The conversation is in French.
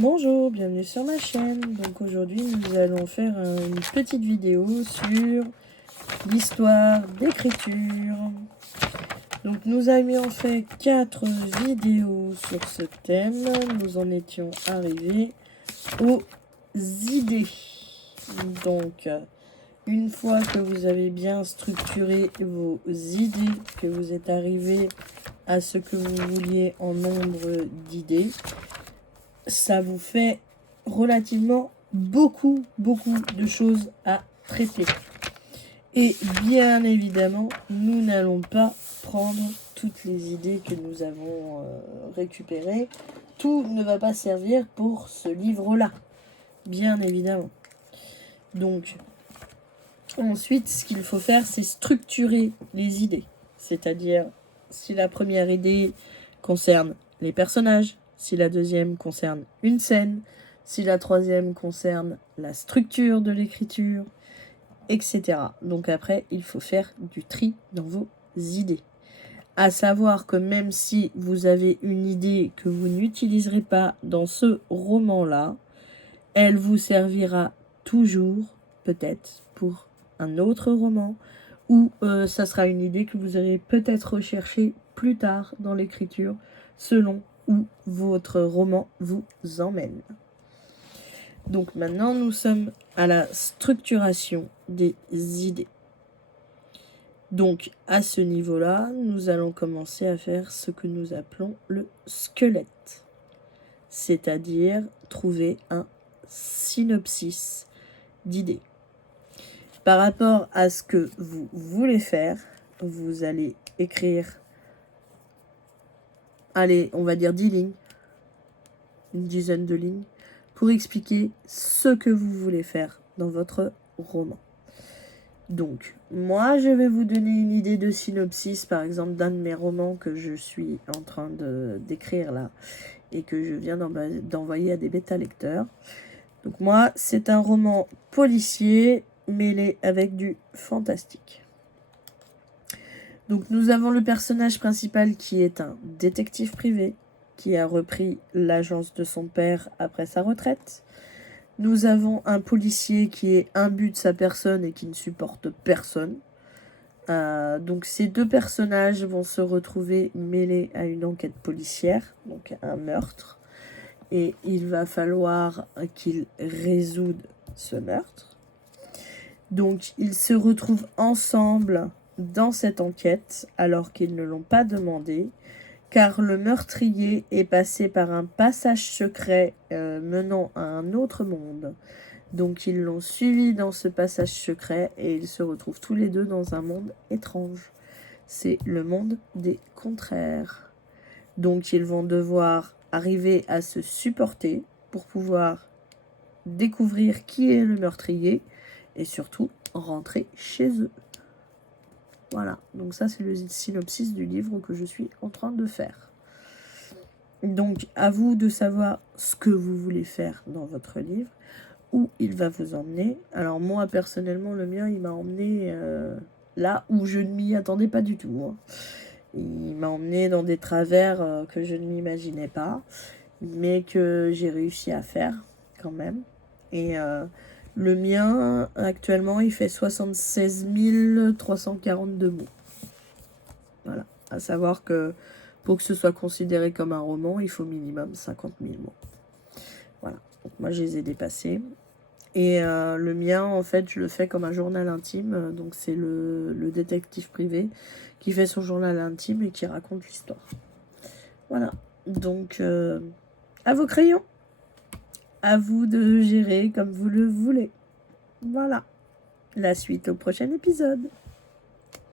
Bonjour, bienvenue sur ma chaîne. Donc aujourd'hui nous allons faire une petite vidéo sur l'histoire d'écriture. Donc nous avions fait 4 vidéos sur ce thème. Nous en étions arrivés aux idées. Donc une fois que vous avez bien structuré vos idées, que vous êtes arrivé à ce que vous vouliez en nombre d'idées, ça vous fait relativement beaucoup de choses à traiter. Et bien évidemment, nous n'allons pas prendre toutes les idées que nous avons récupérées. Tout ne va pas servir pour ce livre-là, bien évidemment. Donc, ensuite, ce qu'il faut faire, c'est structurer les idées. C'est-à-dire, si la première idée concerne les personnages, si la deuxième concerne une scène, si la troisième concerne la structure de l'écriture, etc. Donc après, il faut faire du tri dans vos idées. À savoir que même si vous avez une idée que vous n'utiliserez pas dans ce roman-là, elle vous servira toujours, peut-être, pour un autre roman, ou ça sera une idée que vous aurez peut-être recherchée plus tard dans l'écriture, selon où votre roman vous emmène. Donc maintenant, nous sommes à la structuration des idées. Donc à ce niveau-là, nous allons commencer à faire ce que nous appelons le squelette. C'est-à-dire trouver un synopsis d'idées. Par rapport à ce que vous voulez faire, vous allez écrire, allez, on va dire 10 lignes, une dizaine de lignes, pour expliquer ce que vous voulez faire dans votre roman. Donc, moi, je vais vous donner une idée de synopsis, par exemple, d'un de mes romans que je suis en train d'écrire là, et que je viens d'envoyer à des bêta-lecteurs. Donc moi, c'est un roman policier mêlé avec du fantastique. Donc nous avons le personnage principal qui est un détective privé qui a repris l'agence de son père après sa retraite. Nous avons un policier qui est imbu de sa personne et qui ne supporte personne. Donc ces deux personnages vont se retrouver mêlés à une enquête policière, donc un meurtre. Et il va falloir qu'ils résoudent ce meurtre. Donc ils se retrouvent ensemble dans cette enquête alors qu'ils ne l'ont pas demandé, car le meurtrier est passé par un passage secret menant à un autre monde. Donc ils l'ont suivi dans ce passage secret et ils se retrouvent tous les deux dans un monde étrange. C'est le monde des contraires. Donc ils vont devoir arriver à se supporter pour pouvoir découvrir qui est le meurtrier et surtout rentrer chez eux. Voilà, donc ça c'est le synopsis du livre que je suis en train de faire. Donc à vous de savoir ce que vous voulez faire dans votre livre, où il va vous emmener. Alors moi personnellement, le mien il m'a emmené là où je ne m'y attendais pas du tout, hein. Il m'a emmené dans des travers que je ne m'imaginais pas, mais que j'ai réussi à faire quand même. Et le mien, actuellement, il fait 76 342 mots. Voilà. À savoir que pour que ce soit considéré comme un roman, il faut minimum 50 000 mots. Voilà. Donc moi, je les ai dépassés. Et le mien, en fait, je le fais comme un journal intime. Donc c'est le détective privé qui fait son journal intime et qui raconte l'histoire. Voilà. Donc, à vos crayons. À vous de gérer comme vous le voulez. Voilà. La suite au prochain épisode.